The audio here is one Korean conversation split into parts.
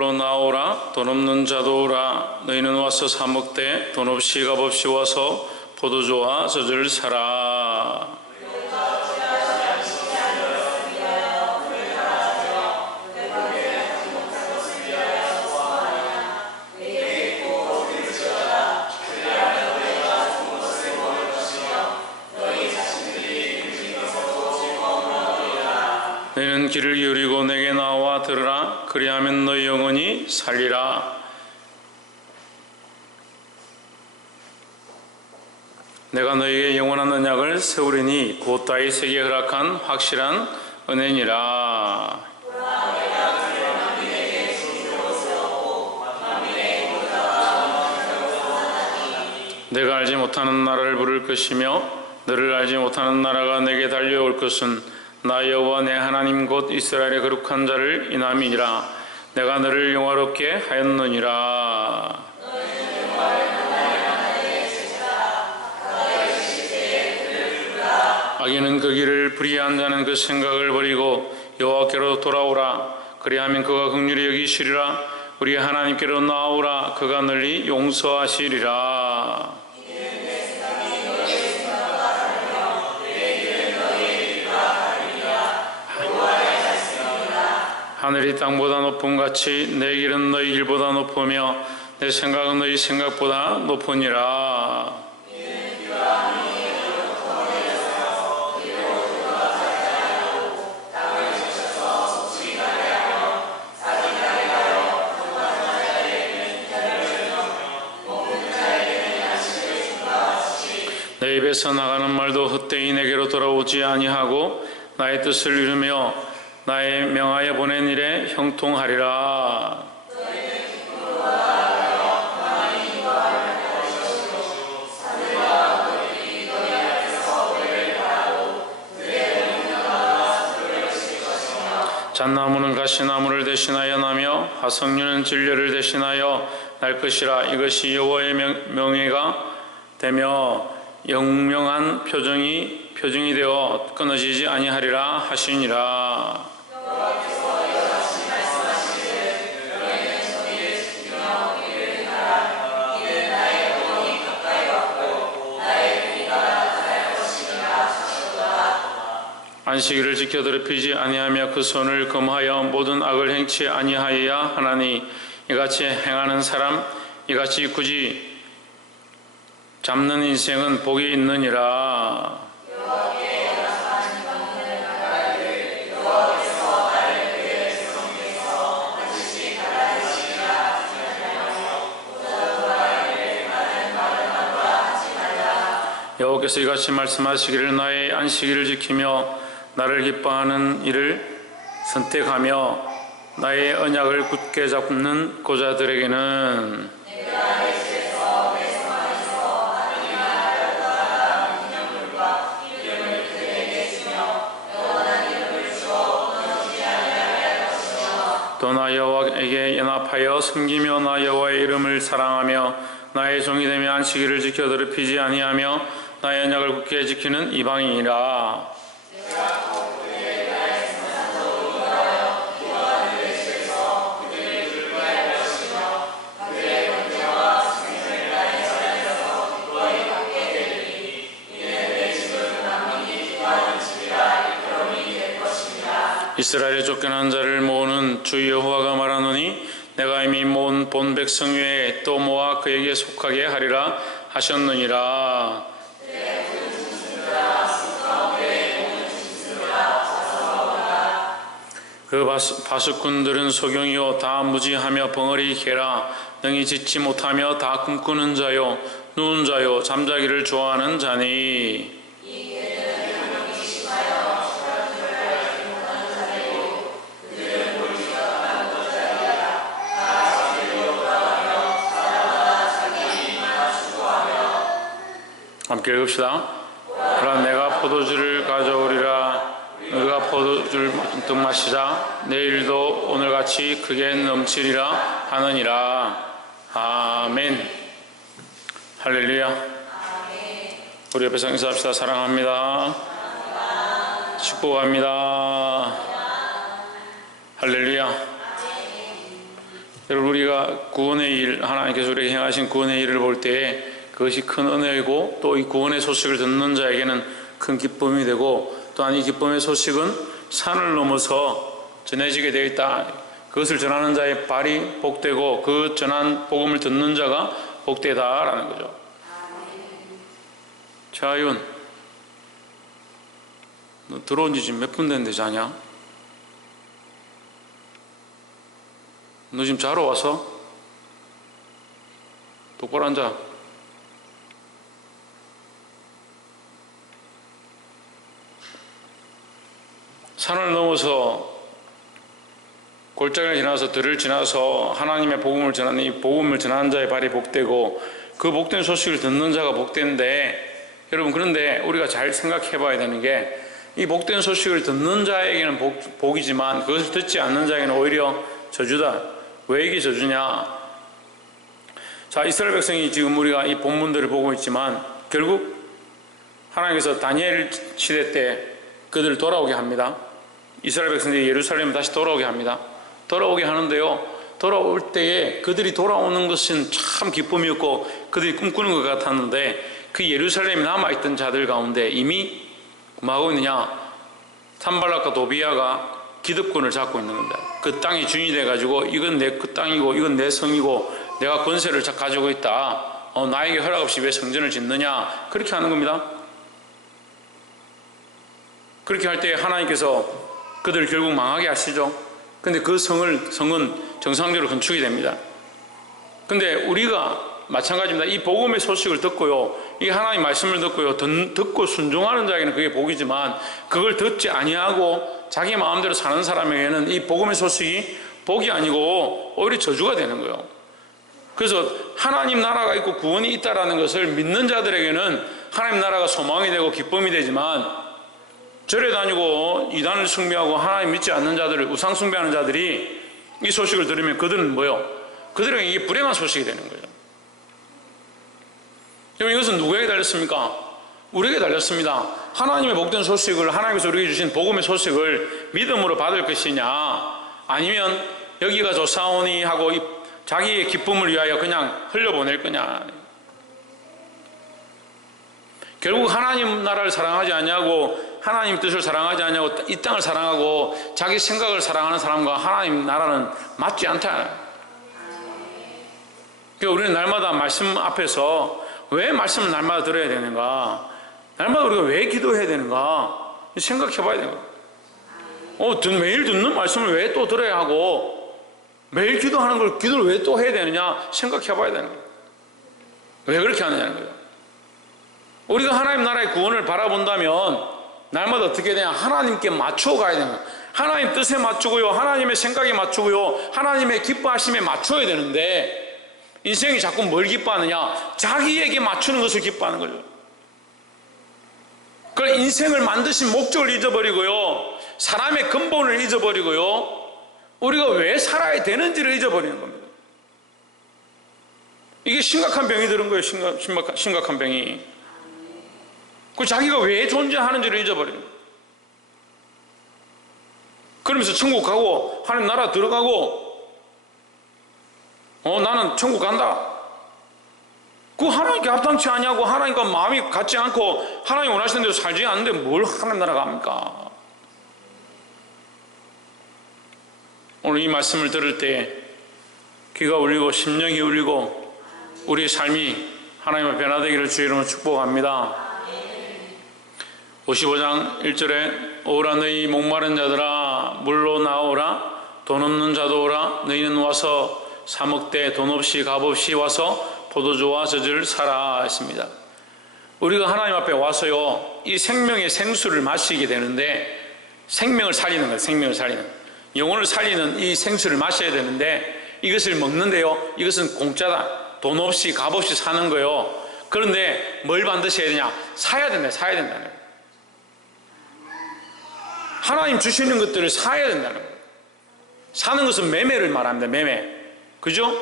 나오라. 돈 없는 자도 오라. 너희는 와서 사 먹되 돈 없이 값없이 와서 포도주와 젖을 사라. 너희는 귀를 기울이고 내게 나와 들으라. 그리하면 너희 영혼이 살리라. 내가 너희에게 영원한 언약을 세우리니 곧 다윗에게 허락한 확실한 은혜니라. 내가 알지 못하는 나라를 부를 것이며 너를 알지 못하는 나라가 내게 달려올 것은 나 여호와 내 하나님 곧 이스라엘의 거룩한 자를 인함이니라. 내가 너를 영화롭게 하였느니라. 악인은 그 길을 불의한 자는 그 생각을 버리고 여호와께로 돌아오라. 그리하면 그가 긍휼히 여기시리라. 우리 하나님께로 나오라. 그가 널리 용서하시리라. 하늘이 땅보다 높음 같이 내 길은 너희 길보다 높으며 내 생각은 너희 생각보다 높으니라. 내 입에서 나가는 말도 헛되이 내게로 돌아오지 아니하고 나의 뜻을 이루며 나의 명하여 보낸 일에 형통하리라. 잣나무는 가시나무를 대신하여 나며 화석류는 진려를 대신하여 날 것이라. 이것이 여호와의 명예가 되며 영명한 표징이 되어 끊어지지 아니하리라 하시니라. 안식일을 지켜 더럽히지 아니하며 그 손을 금하여 모든 악을 행치 아니하여야 하나니 이같이 행하는 사람 이같이 굳이 잡는 인생은 복이 있느니라. 여호와께서 이같이 말씀하시기를 나의 안식일을 지키며 나를 기뻐하는 일을 선택하며 나의 언약을 굳게 잡는 고자들에게는 또 나 여호와에게 연합하여 섬기며 나 여호와의 이름을 사랑하며 나의 종이 되며 안식일을 지켜 더럽히지 아니하며 나의 언약을 굳게 지키는 이방인이라. 이스라엘의 쫓겨난 자를 모으는 주 여호와가 말하노니 내가 이미 모은 본 백성 외에 또 모아 그에게 속하게 하리라 하셨느니라. 그 바수꾼들은 소경이요 다 무지하며 벙어리 개라. 능히 짓지 못하며 다 꿈꾸는 자요 누운 자요 잠자기를 좋아하는 자니. 함께 읽읍시다. 그러나 내가 포도주를 가져오리라. 너희가 포도주를 득 마시자. 내일도 오늘같이 크게 넘치리라 하느니라. 아멘. 할렐루야. 우리 옆에서 인사합시다. 사랑합니다. 축복합니다. 할렐루야. 여러분, 우리가 구원의 일, 하나님께서 우리에게 행하신 구원의 일을 볼 때에 그것이 큰 은혜이고 또 이 구원의 소식을 듣는 자에게는 큰 기쁨이 되고, 또한 이 기쁨의 소식은 산을 넘어서 전해지게 되어 있다. 그것을 전하는 자의 발이 복되고 그 전한 복음을 듣는 자가 복되다라는 거죠. 차윤, 너 들어온 지 지금 몇 분 됐는데 자냐? 너 지금 자러 와서? 똑바로 앉아. 산을 넘어서 골짜기를 지나서 들을 지나서 하나님의 복음을 전하는 이 복음을 전하는 자의 발이 복되고 그 복된 소식을 듣는 자가 복된데, 여러분, 그런데 우리가 잘 생각해 봐야 되는 게, 이 복된 소식을 듣는 자에게는 복이지만 그것을 듣지 않는 자에게는 오히려 저주다. 왜 이게 저주냐? 자, 이스라엘 백성이 지금 우리가 이 본문들을 보고 있지만 결국 하나님께서 다니엘 시대 때 그들을 돌아오게 합니다. 이스라엘 백성들이 예루살렘에 다시 돌아오게 합니다. 돌아오게 하는데요, 돌아올 때에 그들이 돌아오는 것은 참 기쁨이었고 그들이 꿈꾸는 것 같았는데, 그 예루살렘에 남아있던 자들 가운데 이미 뭐하고 있느냐? 산발락과 도비아가 기득권을 잡고 있는 겁니다. 그 땅이 주인이 돼가지고 이건 내 그 땅이고 이건 내 성이고 내가 권세를 가지고 있다. 나에게 허락 없이 왜 성전을 짓느냐? 그렇게 하는 겁니다. 그렇게 할 때 하나님께서 그들을 결국 망하게 하시죠. 근데 그 성은 정상적으로 건축이 됩니다. 근데 우리가 마찬가지입니다. 이 복음의 소식을 듣고요, 이 하나님 말씀을 듣고요, 듣고 순종하는 자에게는 그게 복이지만 그걸 듣지 아니하고 자기 마음대로 사는 사람에게는 이 복음의 소식이 복이 아니고 오히려 저주가 되는 거예요. 그래서 하나님 나라가 있고 구원이 있다라는 것을 믿는 자들에게는 하나님 나라가 소망이 되고 기쁨이 되지만, 절에 다니고 이단을 숭배하고 하나님 믿지 않는 자들을, 우상 숭배하는 자들이 이 소식을 들으면 그들은 뭐요? 그들에게 이게 불행한 소식이 되는 거예요. 그럼 이것은 누구에게 달렸습니까? 우리에게 달렸습니다. 하나님의 복된 소식을, 하나님께서 우리에게 주신 복음의 소식을 믿음으로 받을 것이냐, 아니면 여기가 좋사오니 하고 자기의 기쁨을 위하여 그냥 흘려보낼 거냐. 결국 하나님 나라를 사랑하지 않냐고, 하나님 뜻을 사랑하지 않냐고, 이 땅을 사랑하고 자기 생각을 사랑하는 사람과 하나님 나라는 맞지 않다. 그러니까 우리는 날마다 말씀 앞에서 왜 말씀을 날마다 들어야 되는가, 날마다 우리가 왜 기도해야 되는가 생각해 봐야 되는 거예요. 매일 듣는 말씀을 왜 또 들어야 하고, 매일 기도하는 기도를 왜 또 해야 되느냐 생각해 봐야 되는 거예요. 왜 그렇게 하느냐는 거예요. 우리가 하나님 나라의 구원을 바라본다면 날마다 어떻게 되냐, 하나님께 맞춰 가야 되는 거예요. 하나님 뜻에 맞추고요, 하나님의 생각에 맞추고요, 하나님의 기뻐하심에 맞춰야 되는데, 인생이 자꾸 뭘 기뻐하느냐? 자기에게 맞추는 것을 기뻐하는 거죠. 그래서 인생을 만드신 목적을 잊어버리고요, 사람의 근본을 잊어버리고요, 우리가 왜 살아야 되는지를 잊어버리는 겁니다. 이게 심각한 병이 들은 거예요. 심각한 병이. 그 자기가 왜 존재하는지를 잊어버리는 거예요. 그러면서 천국 가고 하나님 나라 들어가고 나는 천국 간다. 그 하나님께 합당치 않냐고, 하나님과 마음이 같지 않고 하나님 원하시는 대로 살지 않는데 뭘 하나님 나라 갑니까? 오늘 이 말씀을 들을 때 귀가 울리고 심령이 울리고 우리의 삶이 하나님의 변화되기를 주의 이름으로 축복합니다. 55장 1절에 오라 너희 목마른 자들아 물로 나오라, 돈 없는 자도 오라, 너희는 와서 사 먹되 돈 없이 값 없이 와서 포도주와 젖을 사라 했습니다. 우리가 하나님 앞에 와서요, 이 생명의 생수를 마시게 되는데, 생명을 살리는 거예요. 생명을 살리는, 영혼을 살리는 이 생수를 마셔야 되는데, 이것을 먹는데요, 이것은 공짜다. 돈 없이 값 없이 사는 거예요. 그런데 뭘 반드시 해야 되냐? 사야 된다. 사야 된다는 거예요. 하나님 주시는 것들을 사야 된다는 거예요. 사는 것은 매매를 말합니다. 매매. 그죠?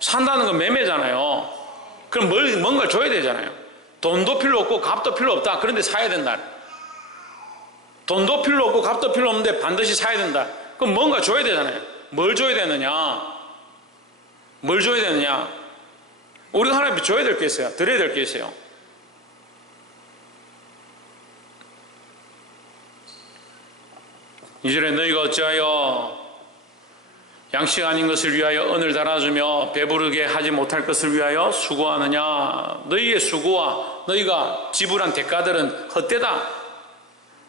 산다는 건 매매잖아요. 그럼 뭔가를 줘야 되잖아요. 돈도 필요 없고 값도 필요 없다. 그런데 사야 된다. 돈도 필요 없고 값도 필요 없는데 반드시 사야 된다. 그럼 뭔가 줘야 되잖아요. 뭘 줘야 되느냐? 뭘 줘야 되느냐? 우리가 하나님께 줘야 될 게 있어요. 드려야 될 게 있어요. 이절에 너희가 어찌하여 양식 아닌 것을 위하여 언을 달아주며 배부르게 하지 못할 것을 위하여 수고하느냐? 너희의 수고와 너희가 지불한 대가들은 헛되다.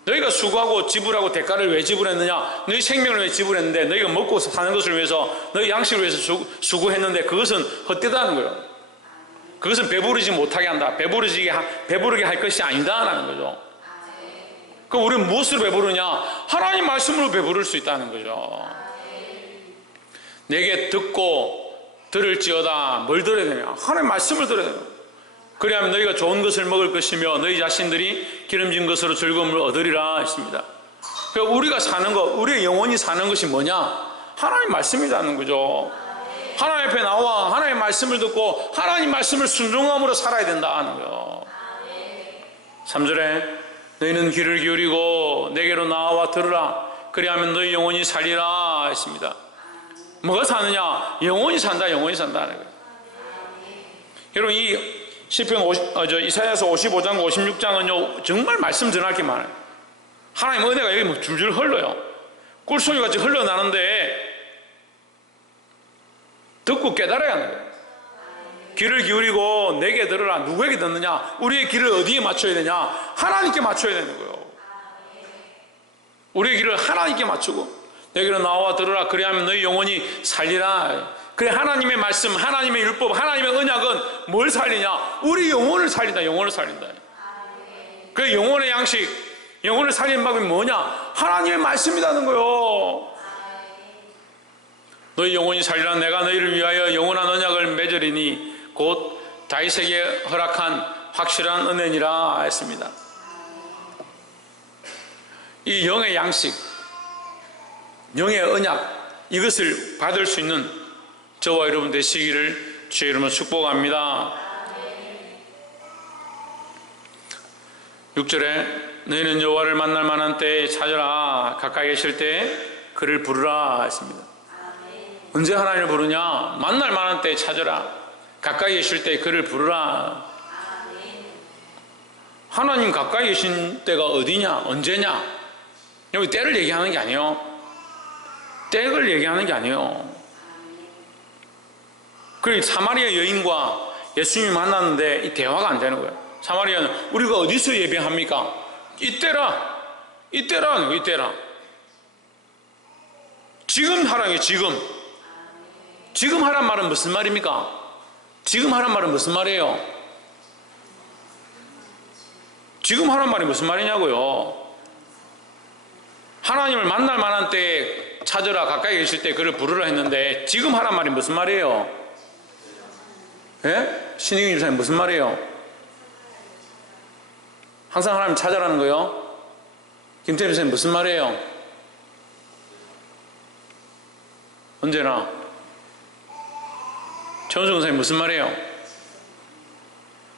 너희가 수고하고 지불하고 대가를 왜 지불했느냐? 너희 생명을 왜 지불했는데, 너희가 먹고 사는 것을 위해서, 너희 양식을 위해서 수고했는데 그것은 헛되다는 거예요. 그것은 배부르지 못하게 한다. 배부르게 할 것이 아니다라는 거죠. 그럼 우리는 무엇으로 배부르냐? 하나님 말씀으로 배부를 수 있다는 거죠. 내게 듣고 들을지어다. 뭘 들어야 되냐? 하나님 말씀을 들어야 되냐? 그리하면 너희가 좋은 것을 먹을 것이며 너희 자신들이 기름진 것으로 즐거움을 얻으리라 했습니다. 그러니까 우리가 사는 것, 우리의 영혼이 사는 것이 뭐냐? 하나님 말씀이라는 거죠. 하나님 앞에 나와 하나님의 말씀을 듣고 하나님 말씀을 순종함으로 살아야 된다는 거예요. 3절에 너희는 귀를 기울이고 내게로 나와 들으라. 그리하면 너희 영혼이 살리라 했습니다. 뭐가 사느냐? 영혼이 산다. 영혼이 산다는 거예요. 여러분, 이 시편 이사야서 55장 56장은요 정말 말씀 전할 게 많아요. 하나님 은혜가 여기 뭐 줄줄 흘러요. 꿀송이 같이 흘러나는데 듣고 깨달아야 하는 거예요. 귀를 기울이고 내게 들으라. 누구에게 듣느냐? 우리의 귀를 어디에 맞춰야 되냐? 하나님께 맞춰야 되는 거예요. 우리의 귀를 하나님께 맞추고 내게로 나와 들으라. 그리하면 너희 영혼이 살리라. 그래, 하나님의 말씀, 하나님의 율법, 하나님의 언약은 뭘 살리냐? 우리 영혼을 살린다. 영혼을 살린다. 그 영혼의 양식, 영혼을 살리는 방법이 뭐냐? 하나님의 말씀이라는 거요. 너희 영혼이 살리라. 내가 너희를 위하여 영원한 언약을 맺으리니 곧 다윗에게 허락한 확실한 은혜니라 했습니다. 이 영의 양식, 영의 언약, 이것을 받을 수 있는 저와 여러분 되시기를 주의 이름으로 축복합니다. 6절에 너희는 여호와를 만날 만한 때에 찾으라. 가까이 계실 때에 그를 부르라 했습니다. 언제 하나님을 부르냐? 만날 만한 때에 찾으라. 가까이 계실 때에 그를 부르라. 하나님 가까이 계신 때가 어디냐? 언제냐? 여기 때를 얘기하는 게 아니에요. 때를 얘기하는 게 아니에요. 그리고 사마리아 여인과 예수님이 만났는데 이 대화가 안 되는 거예요. 사마리아는 우리가 어디서 예배합니까? 이때라. 이때라. 지금 하라는 지금. 지금 하란 말은 무슨 말입니까? 지금 하란 말은 무슨 말이에요? 지금 하란 말이 무슨 말이냐고요? 하나님을 만날 만한 때에 찾으라. 가까이 계실 때 그를 부르라 했는데 지금 하란 말이 무슨 말이에요? 예? 신익인 집사님 무슨 말이에요? 항상 하나님 찾아라는 거요? 김태현 집사님 무슨 말이에요? 언제나. 최원수 권사님 무슨 말이에요?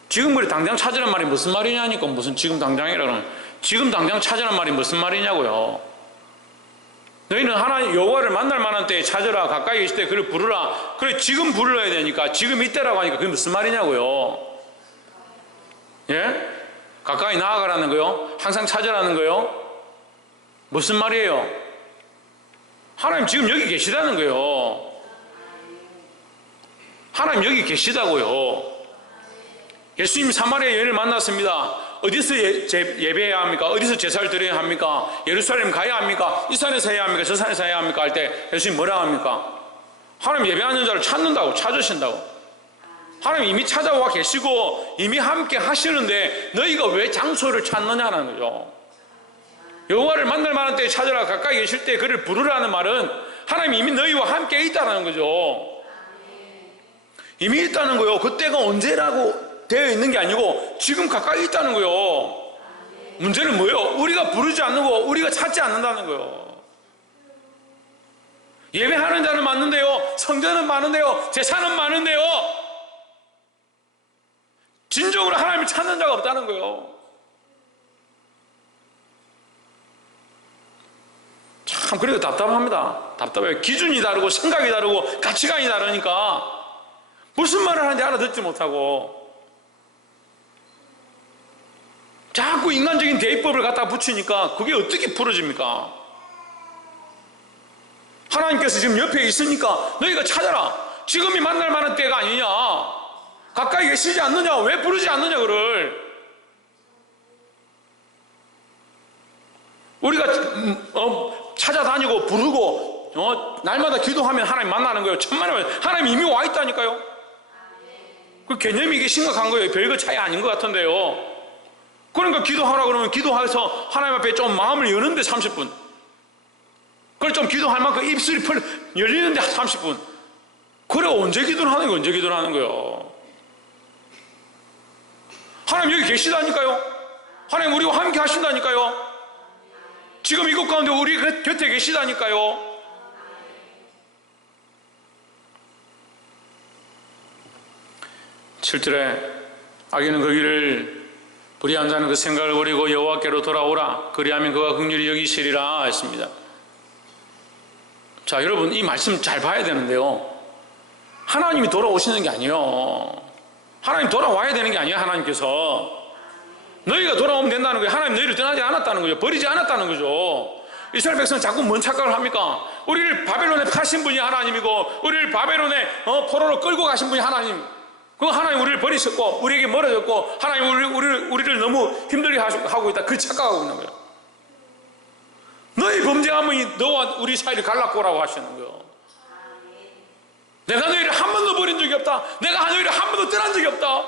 지금 그래 당장 찾으란 말이 무슨 말이냐니까. 무슨 지금 당장이라는, 지금 당장 찾으란 말이 무슨 말이냐고요. 너희는 하나님 여호와를 만날 만한 때에 찾으라. 가까이 계실 때 그를 부르라. 그래, 지금 불러야 되니까 지금 이때라고 하니까 그게 무슨 말이냐고요. 예? 가까이 나아가라는 거요? 항상 찾으라는 거요? 무슨 말이에요? 하나님 지금 여기 계시다는 거요. 하나님 여기 계시다고요. 예수님 사마리아 여인을 만났습니다. 어디서 예배해야 합니까? 어디서 제사를 드려야 합니까? 예루살렘 가야 합니까? 이 산에서 해야 합니까? 저 산에서 해야 합니까? 할 때 예수님 뭐라 합니까? 하나님 예배하는 자를 찾는다고, 찾으신다고. 하나님 이미 찾아와 계시고 이미 함께 하시는데 너희가 왜 장소를 찾느냐는 거죠. 여호와를 만날 만한 때에 찾으라. 가까이 계실 때 그를 부르라는 말은 하나님 이미 너희와 함께 있다는 거죠. 이미 있다는 거요. 그때가 언제라고 되어 있는 게 아니고 지금 가까이 있다는 거요. 문제는 뭐예요? 우리가 부르지 않고 우리가 찾지 않는다는 거요. 예배하는 자는 많은데요, 성전은 많은데요, 제사는 많은데요, 진정으로 하나님을 찾는 자가 없다는 거예요. 참 참 그래도 답답합니다. 답답해요. 기준이 다르고 생각이 다르고 가치관이 다르니까 무슨 말을 하는지 알아듣지 못하고 자꾸 인간적인 대입법을 갖다 붙이니까 그게 어떻게 풀어집니까? 하나님께서 지금 옆에 있으니까 너희가 찾아라. 지금이 만날 만한 때가 아니냐. 가까이 계시지 않느냐. 왜 부르지 않느냐 그를. 우리가 찾아다니고 부르고 날마다 기도하면 하나님 만나는 거예요. 천만에 하나님 이미 와 있다니까요. 그 개념이 이게 심각한 거예요. 별거 차이 아닌 것 같은데요. 그러니까 기도하라 그러면 기도해서 하나님 앞에 좀 마음을 여는데 30분. 그걸 좀 기도할 만큼 입술이 열리는데 30분. 그래 언제 기도를 하는 거예요? 언제 기도를 하는 거예요? 하나님 여기 계시다니까요. 하나님 우리와 함께 하신다니까요. 지금 이곳 가운데 우리 곁에 계시다니까요. 칠절에 악인은 그 길을 불의한 자는 그 생각을 버리고 여호와께로 돌아오라. 그리하면 그가 긍휼히 여기시리라 했습니다. 자, 여러분 이 말씀 잘 봐야 되는데요. 하나님이 돌아오시는 게 아니에요. 하나님 돌아와야 되는 게 아니에요. 하나님께서 너희가 돌아오면 된다는 거예요. 하나님 너희를 떠나지 않았다는 거죠. 버리지 않았다는 거죠. 이스라엘 백성은 자꾸 뭔 착각을 합니까? 우리를 바벨론에 파신 분이 하나님이고 우리를 바벨론에 포로로 끌고 가신 분이 하나님. 그 하나님 우리를 버리셨고 우리에게 멀어졌고 하나님 우리를 너무 힘들게 하고 있다. 그 착각하고 있는 거예요. 너희 범죄함이 너와 우리 사이를 갈라꼬라고 하시는 거예요. 내가 너희를 한 번도 버린 적이 없다. 내가 너희를 한 번도 떠난 적이 없다.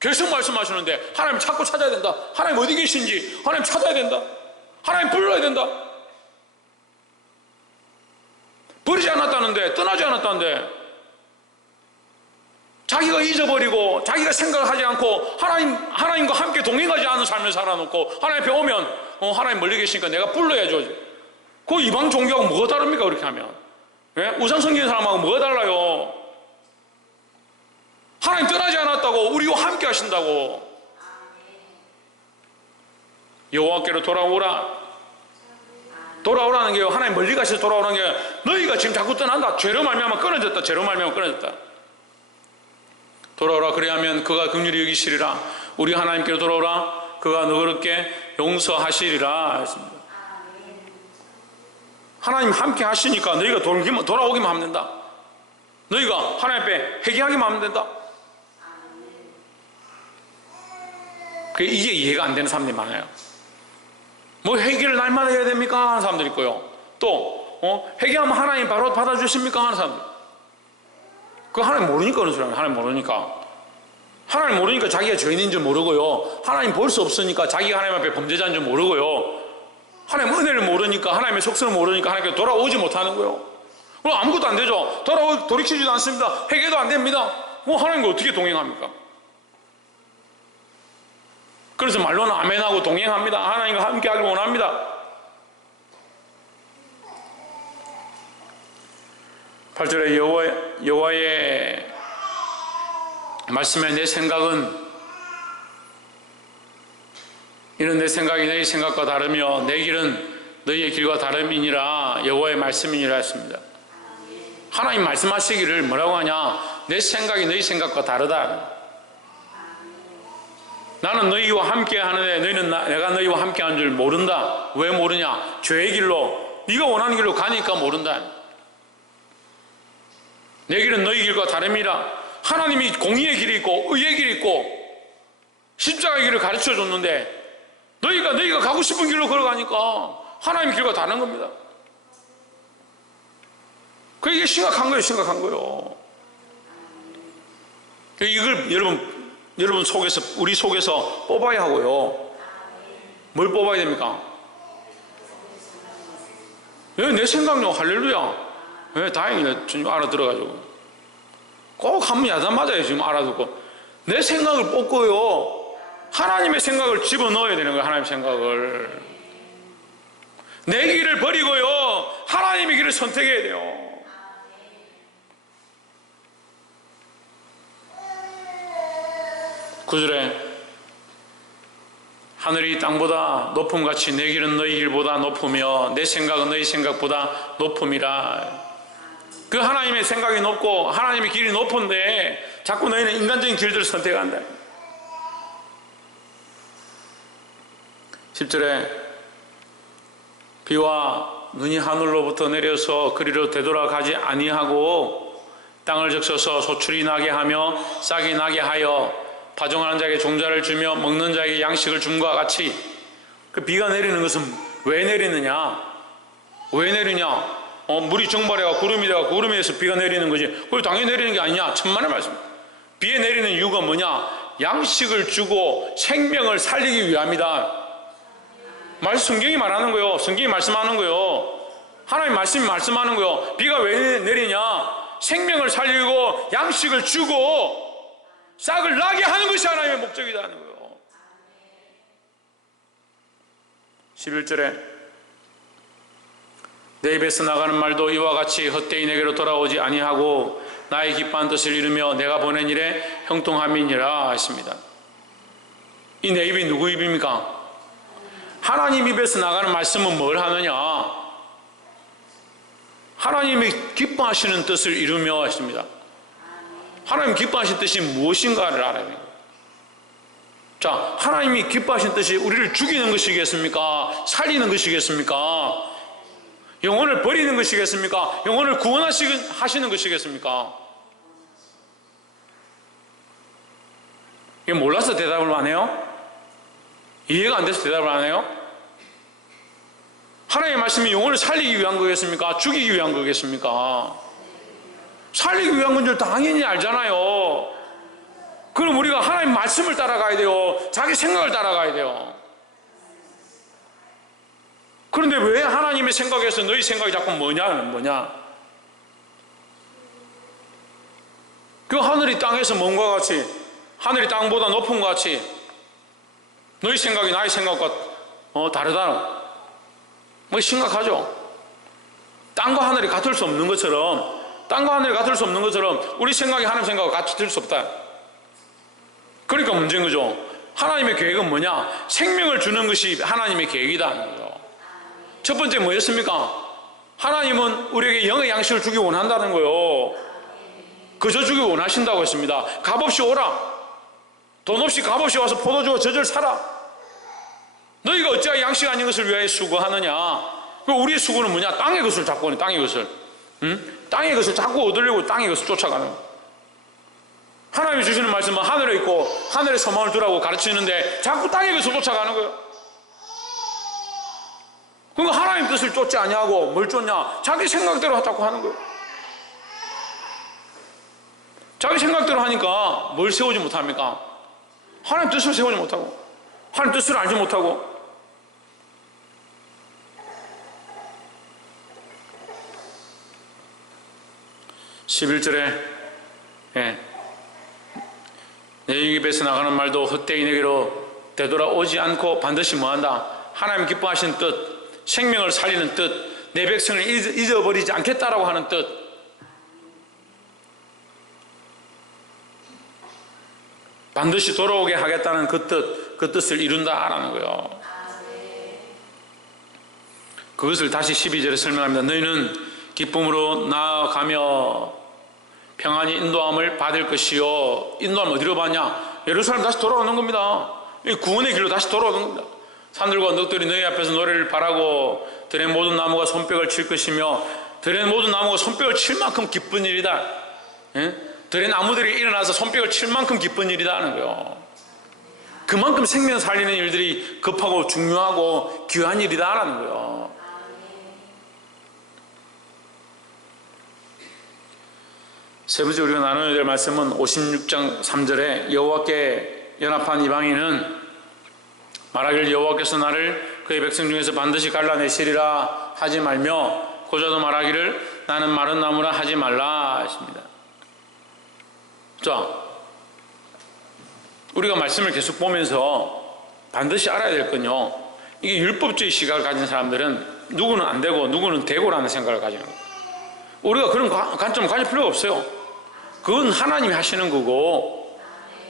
계속 말씀하시는데 하나님 찾고 찾아야 된다. 하나님 어디 계신지 하나님 찾아야 된다. 하나님 불러야 된다. 버리지 않았다는데 떠나지 않았다는데 자기가 잊어버리고 자기가 생각을 하지 않고 하나님과 함께 동행하지 않은 삶을 살아놓고 하나님 앞에 오면 하나님 멀리 계시니까 내가 불러야죠. 그 이방 종교하고 뭐가 다릅니까 그렇게 하면? 예? 우상 섬기는 사람하고 뭐가 달라요? 하나님 떠나지 않았다고 우리와 함께 하신다고. 여호와께로 돌아오라는 게요. 하나님 멀리 가셔서 돌아오라는 게 너희가 지금 자꾸 떠난다. 죄로 말미암아 끊어졌다. 돌아오라. 그래야면 그가 긍휼히 여기시리라. 우리 하나님께로 돌아오라. 그가 너그럽게 용서하시리라 했습니다. 하나님 함께 하시니까 너희가 돌아오기만 하면 된다. 너희가 하나님 앞에 회개하기만 하면 된다. 이게 이해가 안 되는 사람들이 많아요. 뭐 회개를 날마다 해야 됩니까? 하는 사람들이 있고요. 또 회개하면 하나님 바로 받아주십니까? 하는 사람들. 그거 하나님 모르니까 그런 소리 하나요. 하나님 모르니까 자기가 죄인인 줄 모르고요. 하나님 볼 수 없으니까 자기가 하나님 앞에 범죄자인 줄 모르고요. 하나님 은혜를 모르니까 하나님의 속성을 모르니까 하나님께 돌아오지 못하는 거예요. 그럼 아무것도 안 되죠. 돌이키지도 않습니다. 회개도 안 됩니다. 하나님과 어떻게 동행합니까? 그래서 말로는 아멘하고 동행합니다. 하나님과 함께 하길 원합니다. 8절에 여호와의 말씀에 내 생각은 이는 내 생각이 너희 생각과 다르며 내 길은 너희의 길과 다름이니라. 여호와의 말씀이니라 했습니다. 하나님 말씀하시기를 뭐라고 하냐? 내 생각이 너희 생각과 다르다. 나는 너희와 함께 하는데 너희는 내가 너희와 함께 하는 줄 모른다. 왜 모르냐? 죄의 길로 네가 원하는 길로 가니까 모른다. 내 길은 너희 길과 다름이라. 하나님이 공의의 길이 있고 의의 길이 있고 십자가의 길을 가르쳐 줬는데 너희가 가고 싶은 길로 걸어가니까 하나님의 길과 다른 겁니다. 이게 심각한 거예요. 이걸 여러분 속에서 우리 속에서 뽑아야 하고요. 뭘 뽑아야 됩니까? 내 생각요. 할렐루야. 다행이네. 주님 알아들어가지고. 꼭 한번 야단 맞아요. 지금 알아듣고. 내 생각을 뽑고요. 하나님의 생각을 집어넣어야 되는 거예요. 하나님의 생각을. 내 길을 버리고요. 하나님의 길을 선택해야 돼요. 구절에 하늘이 땅보다 높음같이 내 길은 너희 길보다 높으며 내 생각은 너희 생각보다 높음이라. 그 하나님의 생각이 높고 하나님의 길이 높은데 자꾸 너희는 인간적인 길들을 선택한다. 10절에 비와 눈이 하늘로부터 내려서 그리로 되돌아가지 아니하고 땅을 적셔서 소출이 나게 하며 싹이 나게 하여 파종하는 자에게 종자를 주며 먹는 자에게 양식을 줌과 같이. 그 비가 내리는 것은 왜 내리느냐? 왜 내리냐? 물이 증발해가 구름이 돼가 구름에서 비가 내리는 거지. 그걸 당연히 내리는 게 아니냐? 천만의 말씀. 비에 내리는 이유가 뭐냐? 양식을 주고 생명을 살리기 위함이다. 성경이 말하는 거요. 성경이 말씀하는 거요. 하나님 말씀이 말씀하는 거요. 비가 왜 내리냐? 생명을 살리고 양식을 주고 싹을 나게 하는 것이 하나님의 목적이다 하는 거예요. 11절에 내 입에서 나가는 말도 이와 같이 헛되이 내게로 돌아오지 아니하고 나의 기뻐한 뜻을 이루며 내가 보낸 일에 형통함이니라 했습니다. 이 내 입이 누구 입입니까? 하나님 입에서 나가는 말씀은 뭘 하느냐? 하나님이 기뻐하시는 뜻을 이루며 했습니다. 하나님 기뻐하신 뜻이 무엇인가를 알아야 됩니다. 자, 하나님이 기뻐하신 뜻이 우리를 죽이는 것이겠습니까? 살리는 것이겠습니까? 영혼을 버리는 것이겠습니까? 영혼을 구원하시는 것이겠습니까? 이게 몰라서 대답을 안 해요? 이해가 안 돼서 대답을 안 해요? 하나님의 말씀이 영혼을 살리기 위한 거겠습니까? 죽이기 위한 거겠습니까? 살리기 위한 건 줄 당연히 알잖아요. 그럼 우리가 하나님 말씀을 따라가야 돼요. 자기 생각을 따라가야 돼요. 그런데 왜 하나님의 생각에서 너희 생각이 자꾸 뭐냐? 그 하늘이 땅에서 먼 것 같이, 하늘이 땅보다 높은 것 같이 너희 생각이 나의 생각과 다르다. 뭐 심각하죠. 땅과 하늘이 같을 수 없는 것처럼, 땅과 하늘이 같을 수 없는 것처럼 우리 생각이 하나님 생각과 같을 수 없다. 그러니까 문제인 거죠. 하나님의 계획은 뭐냐? 생명을 주는 것이 하나님의 계획이다 하는 거예요. 첫 번째 뭐였습니까? 하나님은 우리에게 영의 양식을 주기 원한다는 거예요. 그저 주기 원하신다고 했습니다. 값없이 오라. 돈 없이 값없이 와서 포도주와 젖을 사라. 너희가 어찌하여 양식 아닌 것을 위하여 수고하느냐? 우리의 수고는 뭐냐? 땅의 것을 잡고 오네. 땅의 것을. 땅의 것을 자꾸 얻으려고 땅의 것을 쫓아가는 거예요. 하나님이 주시는 말씀은 하늘에 있고 하늘에 소망을 두라고 가르치는데 자꾸 땅의 것을 쫓아가는 거예요. 그러니까 하나님 뜻을 쫓지 아니하고 뭘 쫓냐? 자기 생각대로 자꾸 하는 거예요. 자기 생각대로 하니까 뭘 세우지 못합니까? 하나님 뜻을 세우지 못하고, 하나님 뜻을 알지 못하고. (11절에) 내 입에서 나가는 말도 헛되이 내게로 되돌아오지 않고 반드시 뭐한다? 하나님 기뻐하신 뜻, 생명을 살리는 뜻, 내 백성을 잊어버리지 않겠다라고 하는 뜻, 반드시 돌아오게 하겠다는 그 뜻을 이룬다라는 거예요. 그것을 다시 12절에 설명합니다. 너희는 기쁨으로 나아가며 평안히 인도함을 받을 것이요. 인도함을 어디로 받냐? 예루살렘 다시 돌아오는 겁니다. 구원의 길로 다시 돌아오는 겁니다. 산들과 넉들이 너희 앞에서 노래를 바라고 들의 모든 나무가 손뼉을 칠 것이며, 들의 모든 나무가 손뼉을 칠 만큼 기쁜 일이다. 들의 나무들이 일어나서 손뼉을 칠 만큼 기쁜 일이다 하는 거예요. 그만큼 생명 살리는 일들이 급하고 중요하고 귀한 일이다 하는 거예요. 세 번째 우리가 나눠야 될 말씀은 56장 3절에 여호와께 연합한 이방인은 말하기를 여호와께서 나를 그의 백성 중에서 반드시 갈라내시리라 하지 말며, 고자도 말하기를 나는 마른 나무라 하지 말라 하십니다. 자, 우리가 말씀을 계속 보면서 반드시 알아야 될 건요, 이게 율법주의 시각을 가진 사람들은 누구는 안 되고 누구는 되고라는 생각을 가지는 거예요. 우리가 그런 관점을 가질 필요가 없어요. 그건 하나님이 하시는 거고,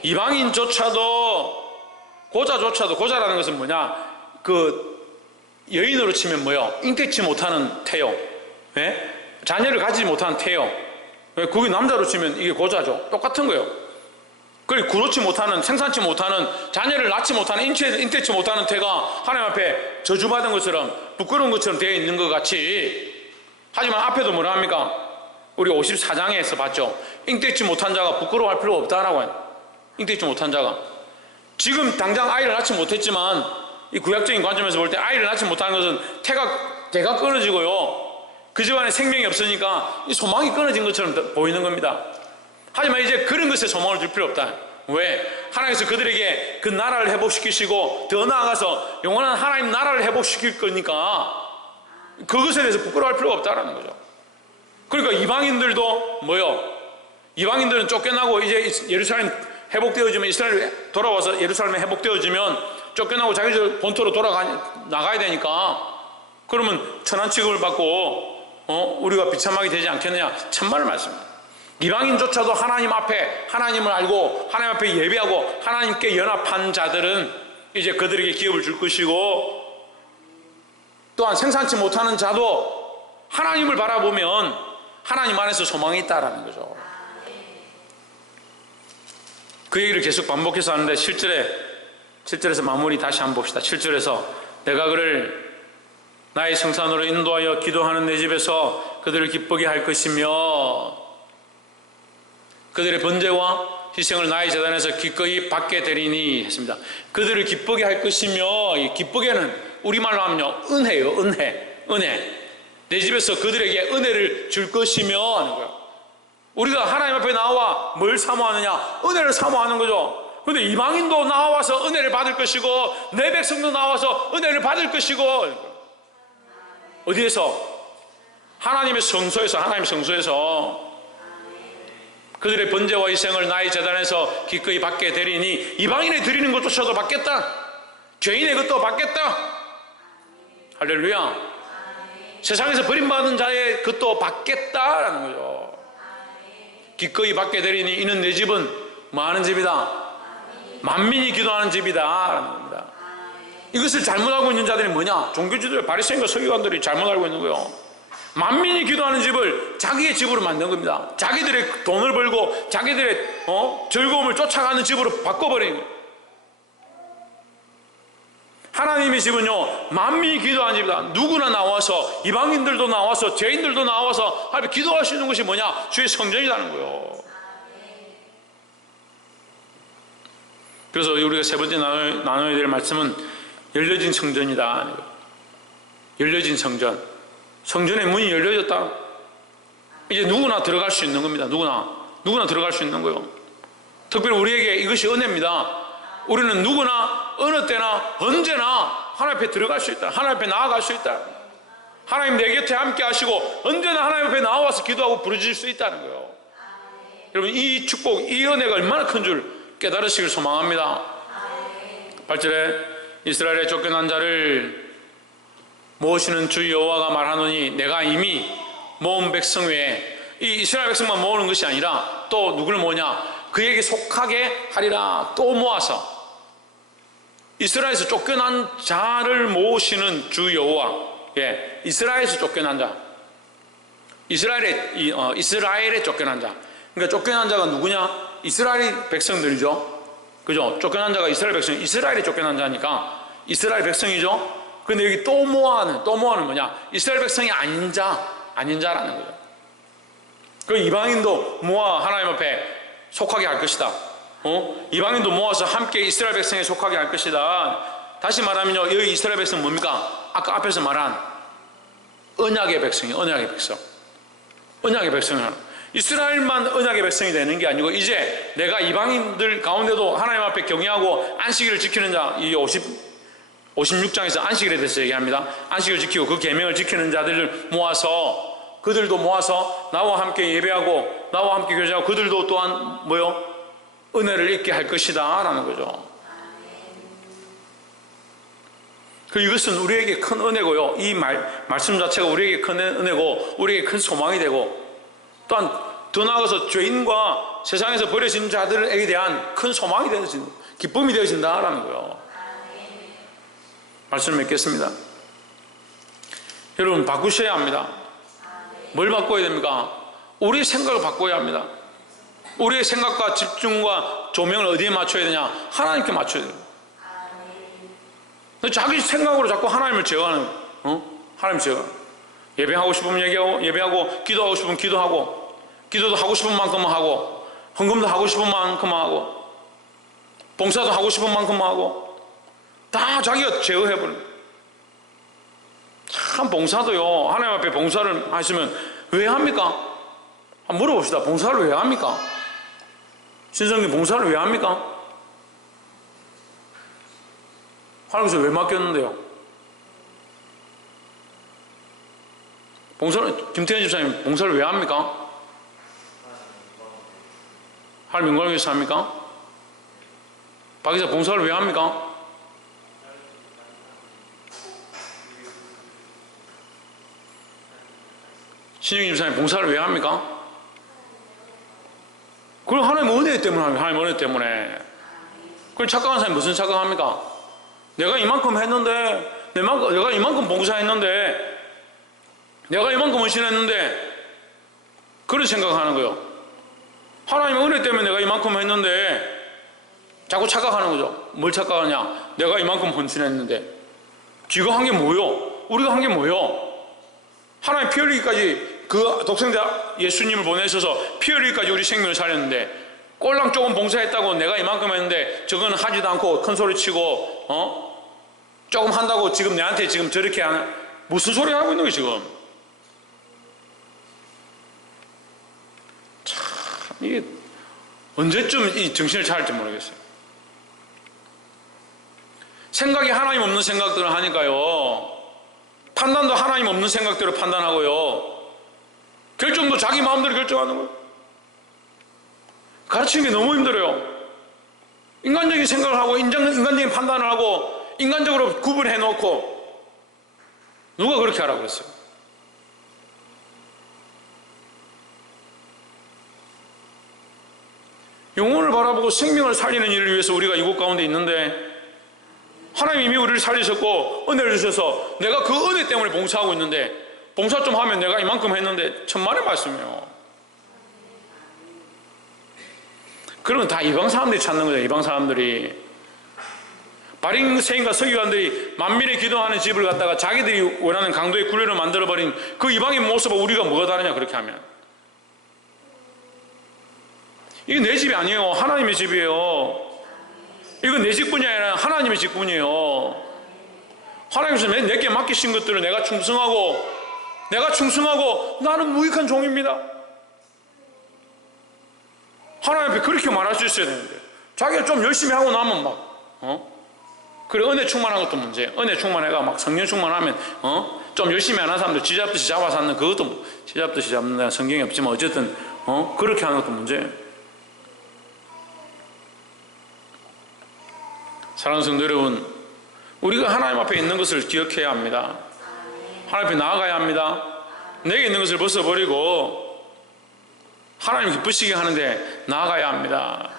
이방인조차도 고자조차도, 고자라는 것은 뭐냐, 그 여인으로 치면 뭐요? 잉태치 못하는 태요. 예? 자녀를 가지지 못하는 태요. 그게 남자로 치면 이게 고자죠. 똑같은 거예요. 그리고 구놓지 못하는, 생산치 못하는, 자녀를 낳지 못하는, 잉태치 못하는 태가 하나님 앞에 저주받은 것처럼, 부끄러운 것처럼 되어 있는 것 같이, 하지만 앞에도 뭐라 합니까? 우리 54장에서 봤죠. 잉태치 못한 자가 부끄러워할 필요가 없다라고 해요. 잉태치 못한 자가. 지금 당장 아이를 낳지 못했지만, 이 구약적인 관점에서 볼 때 아이를 낳지 못하는 것은 대가 끊어지고요. 그 집안에 생명이 없으니까 이 소망이 끊어진 것처럼 보이는 겁니다. 하지만 이제 그런 것에 소망을 둘 필요 없다. 왜? 하나님께서 그들에게 그 나라를 회복시키시고 더 나아가서 영원한 하나님 나라를 회복시킬 거니까 그것에 대해서 부끄러워할 필요가 없다라는 거죠. 그러니까 이방인들도 뭐요? 이방인들은 쫓겨나고 이제 예루살렘 회복되어지면, 이스라엘 돌아와서 예루살렘에 회복되어지면 쫓겨나고 자기들 본토로 나가야 되니까, 그러면 천한 취급을 받고 우리가 비참하게 되지 않겠느냐, 참말을 말씀합니다. 이방인조차도 하나님 앞에 하나님을 알고 하나님 앞에 예배하고 하나님께 연합한 자들은 이제 그들에게 기업을 줄 것이고, 또한 생산치 못하는 자도 하나님을 바라보면 하나님 안에서 소망이 있다라는 거죠. 그 얘기를 계속 반복해서 하는데 7절에서 마무리 다시 한번 봅시다. 7절에서 내가 그를 나의 성산으로 인도하여 기도하는 내 집에서 그들을 기쁘게 할 것이며 그들의 번제와 희생을 나의 제단에서 기꺼이 받게 되리니 했습니다. 그들을 기쁘게 할 것이며, 이 기쁘게는 우리말로 하면요, 은혜요. 은혜. 내 집에서 그들에게 은혜를 줄 것이며 하는 거예요. 우리가 하나님 앞에 나와 뭘 사모하느냐? 은혜를 사모하는 거죠. 그런데 이방인도 나와서 은혜를 받을 것이고 내 백성도 나와서 은혜를 받을 것이고, 어디에서? 하나님의 성소에서 그들의 번제와 희생을 나의 제단에서 기꺼이 받게 되리니, 이방인이 드리는 것조차도 받겠다. 죄인의 것도 받겠다. 할렐루야. 세상에서 버림받은 자의 것도 받겠다라는 거죠. 기꺼이 받게 되리니 이는 내 집은 뭐 하는 집이다? 만민이 기도하는 집이다 라는 겁니다. 이것을 잘못 알고 있는 자들이 뭐냐? 종교지도의 바리새인과 서기관들이 잘못 알고 있는 거예요. 만민이 기도하는 집을 자기의 집으로 만든 겁니다. 자기들의 돈을 벌고 자기들의 즐거움을 쫓아가는 집으로 바꿔버린 거예요. 하나님의 집은요, 만민이 기도하는 집이다. 누구나 나와서, 이방인들도 나와서, 죄인들도 나와서 하나님 기도할 수 있는 것이 뭐냐? 주의 성전이라는 거예요. 그래서 우리가 세 번째 나눠야 될 말씀은 열려진 성전이다. 열려진 성전. 성전의 문이 열려졌다. 이제 누구나 들어갈 수 있는 겁니다. 누구나 들어갈 수 있는 거예요. 특별히 우리에게 이것이 은혜입니다. 우리는 누구나 어느 때나 언제나 하나님 앞에 들어갈 수 있다. 하나님 앞에 나아갈 수 있다. 하나님 내 곁에 함께 하시고 언제나 하나님 앞에 나와서 기도하고 부르짖을 수 있다는 거예요. 여러분, 이 축복, 이 은혜가 얼마나 큰 줄 깨달으시길 소망합니다. 8절에 이스라엘의 쫓겨난 자를 모으시는 주 여호와가 말하노니 내가 이미 모은 백성 외에, 이 이스라엘 백성만 모으는 것이 아니라 또 누구를 모으냐? 그에게 속하게 하리라. 또 모아서 이스라엘에서 쫓겨난 자를 모으시는 주 여호와. 예, 이스라엘에서 쫓겨난 자, 이스라엘에 쫓겨난 자. 그러니까 쫓겨난 자가 누구냐? 이스라엘 백성들이죠. 그죠? 쫓겨난 자가 이스라엘 백성, 이스라엘에 쫓겨난 자니까 이스라엘 백성이죠. 근데 여기 또 모아는 뭐냐? 이스라엘 백성이 아닌 자라는 거죠. 그 이방인도 모아 하나님 앞에 속하게 할 것이다. 이방인도 모아서 함께 이스라엘 백성에 속하게 할 것이다. 다시 말하면요, 여기 이스라엘 백성 뭡니까? 아까 앞에서 말한 언약의 백성이에요. 언약의 백성이에요. 이스라엘만 언약의 백성이 되는 게 아니고 이제 내가 이방인들 가운데도 하나님 앞에 경외하고 안식일을 지키는 자, 이 56장에서 안식일에 대해서 얘기합니다. 안식일을 지키고 그 계명을 지키는 자들을 모아서, 그들도 모아서 나와 함께 예배하고 나와 함께 교제하고 그들도 또한 은혜를 잊게 할 것이다 라는 거죠. 이것은 우리에게 큰 은혜고요, 이 말씀 자체가 우리에게 큰 은혜고 우리에게 큰 소망이 되고, 또한 더 나아가서 죄인과 세상에서 버려진 자들에게 대한 큰 소망이 되어진, 기쁨이 되어진다라는 거예요. 말씀을 맺겠습니다. 여러분, 바꾸셔야 합니다. 뭘 바꿔야 됩니까? 우리의 생각을 바꿔야 합니다. 우리의 생각과 집중과 조명을 어디에 맞춰야 되냐? 하나님께 맞춰야 돼요. 자기 생각으로 자꾸 하나님을 제어하는, 하나님 제어. 예배하고 싶으면 예배하고, 기도하고 싶으면 기도하고, 기도도 하고 싶은 만큼만 하고, 헌금도 하고 싶은 만큼만 하고, 봉사도 하고 싶은 만큼만 하고, 다 자기가 제어해버려요. 참, 봉사도요, 하나님 앞에 봉사를 하시면 왜 합니까? 한번 물어봅시다. 봉사를 왜 합니까? 신성님, 봉사를 왜 합니까? 하나님께서 왜 맡겼는데요? 봉사를, 김태현 집사님, 봉사를 왜 합니까? 하나님 영광을 위해서 합니까? 박 기자, 봉사를 왜 합니까? 신영희 집사님, 봉사를 왜 합니까? 그럼 하나님 은혜 때문에 합니다. 하나님 은혜 때문에. 그럼 착각한 사람이 무슨 착각합니까? 내가 이만큼 했는데, 내가 이만큼 봉사했는데, 내가 이만큼 헌신했는데, 그런 생각하는 거예요. 하나님 은혜 때문에 내가 이만큼 했는데, 자꾸 착각하는 거죠. 뭘 착각하냐? 내가 이만큼 헌신했는데, 지가 한 게 뭐요? 우리가 한 게 뭐요? 하나님 피 흘리기까지 그 독생자 예수님을 보내셔서 피 흘리기까지 우리 생명을 살렸는데, 꼴랑 조금 봉사했다고 내가 이만큼 했는데 저건 하지도 않고 큰 소리 치고 조금 한다고 지금 내한테 지금 저렇게 하는, 무슨 소리 하고 있는 거예요 지금? 참, 이게 언제쯤 이 정신을 차릴지 모르겠어요. 생각이 하나님 없는 생각들을 하니까요, 판단도 하나님 없는 생각대로 판단하고요, 결정도 자기 마음대로 결정하는 거예요. 가르치는 게 너무 힘들어요. 인간적인 생각을 하고 인간적인 판단을 하고 인간적으로 구분해 놓고, 누가 그렇게 하라고 그랬어요? 영혼을 바라보고 생명을 살리는 일을 위해서 우리가 이곳 가운데 있는데, 하나님이 이미 우리를 살리셨고 은혜를 주셔서 내가 그 은혜 때문에 봉사하고 있는데, 봉사 좀 하면 내가 이만큼 했는데, 천만의 말씀이에요. 그러면 다 이방 사람들이 찾는 거죠. 이방 사람들이. 바리새인과 서기관들이 만민의 기도하는 집을 갖다가 자기들이 원하는 강도의 굴레를 만들어버린 그 이방의 모습과 우리가 뭐가 다르냐, 그렇게 하면. 이게 내 집이 아니에요. 하나님의 집이에요. 이건 내 직분이 아니라 하나님의 직분이에요. 하나님께서 내게 맡기신 것들을 내가 충성하고 나는 무익한 종입니다. 하나님 앞에 그렇게 말할 수 있어야 되는데, 자기가 좀 열심히 하고 나면 그래, 은혜 충만한 것도 문제. 은혜 충만해가 막 성령 충만하면 좀 열심히 안 하는 사람들 쥐잡듯이 잡아서 하는, 그것도 쥐잡듯이 잡는 데는 성경이 없지만 어쨌든 그렇게 하는 것도 문제. 사랑하는 성도 여러분, 우리가 하나님 앞에 있는 것을 기억해야 합니다. 하나님 앞에 나아가야 합니다. 내게 있는 것을 벗어버리고 하나님 기쁘시게 하는데 나아가야 합니다.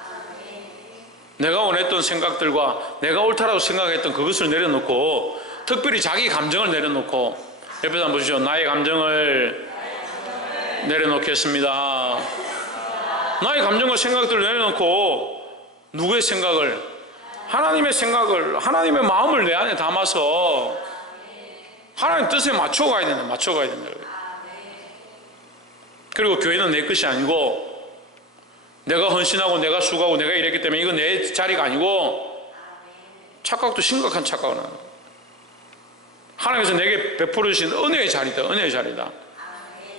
내가 원했던 생각들과 내가 옳다라고 생각했던 그것을 내려놓고, 특별히 자기 감정을 내려놓고, 옆에서 한번 보시죠. 나의 감정을 내려놓겠습니다. 나의 감정과 생각들을 내려놓고 누구의 생각을? 하나님의 생각을, 하나님의 마음을 내 안에 담아서 하나님 뜻에 맞춰가야 된다. 맞춰가야 된다. 그리고 교회는 내 것이 아니고, 내가 헌신하고 내가 수고하고 내가 이랬기 때문에 이건 내 자리가 아니고, 착각도 심각한 착각을 하는 거예요. 하나님께서 내게 베풀으신 은혜의 자리다. 은혜의 자리다.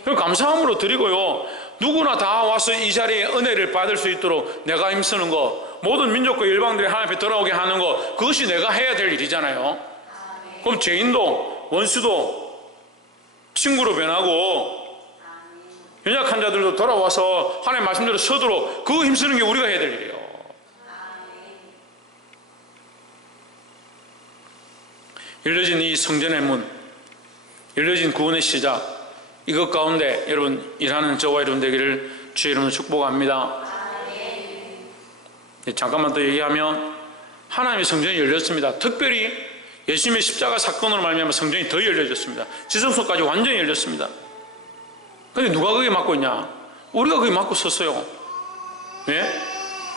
그럼 감사함으로 드리고요, 누구나 다 와서 이 자리에 은혜를 받을 수 있도록 내가 힘쓰는 거, 모든 민족과 일방들이 하나님 앞에 돌아오게 하는 거, 그것이 내가 해야 될 일이잖아요. 그럼 죄인도 원수도 친구로 변하고 연약한 자들도 돌아와서 하나님 말씀대로 서도록 그거 힘쓰는 게 우리가 해야 될 일이에요. 열려진 이 성전의 문, 열려진 구원의 시작, 이것 가운데 여러분 일하는 저와 여러분 되기를 주의 이름으로 축복합니다. 잠깐만 더 얘기하면, 하나님의 성전이 열렸습니다. 특별히 예수님의 십자가 사건으로 말미암아 성전이 더 열려졌습니다. 지성소까지 완전히 열렸습니다. 근데 누가 거기에 막고 있냐? 우리가 거기 막고 섰어요. 예?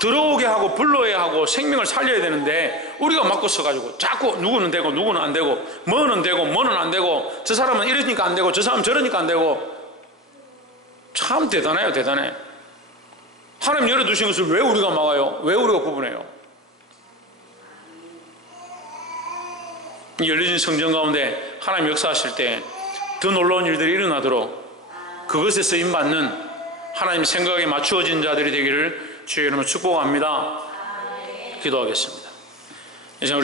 들어오게 하고 불러야 하고 생명을 살려야 되는데 우리가 막고 서가지고 자꾸 누구는 되고 누구는 안 되고 뭐는 되고 뭐는 안 되고 저 사람은 이러니까 안 되고 저 사람은 저러니까 안 되고 참 대단해요. 대단해. 하나님 열어두신 것을 왜 우리가 막아요? 왜 우리가 구분해요? 열려진 성전 가운데 하나님 역사하실 때 더 놀라운 일들이 일어나도록 그것에 쓰임받는 하나님 생각에 맞추어진 자들이 되기를 주의 이름으로 축복합니다. 기도하겠습니다.